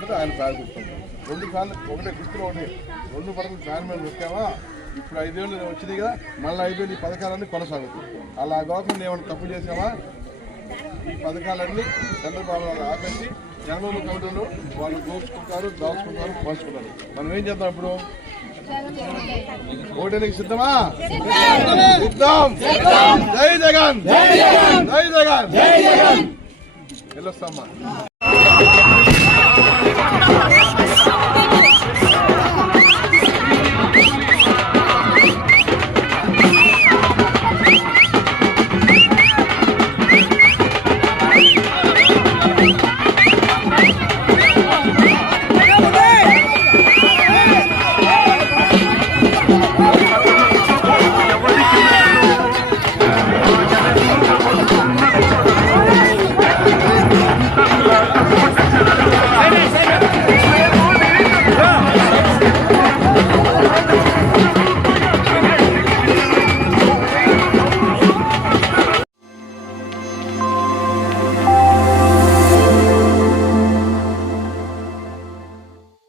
రెండు సార్లు ఒకటే గుర్తులో ఒకటి రెండు పడకలు ఫ్యాన్ మీద నొక్కావా ఇప్పుడు ఐదేళ్ళు వచ్చింది కదా మళ్ళీ ఐదేళ్ళు ఈ పథకాలన్నీ కొనసాగుతాయి అలా గవర్నమెంట్ ఏమైనా తప్పు చేసావా? ఈ పథకాలన్నీ చంద్రబాబు నాయుడు ఆపేసి చంద్రబాబు కమిటీలు వాళ్ళు దోచుకుంటారు దాచుకుంటారు పంచుకుంటారు. మనం ఏం చేద్దాం ఇప్పుడు? ఓటేనికి సిద్ధమా? సిద్ధం. జై జగన్. జై జగన్. వెళ్ళొస్తామా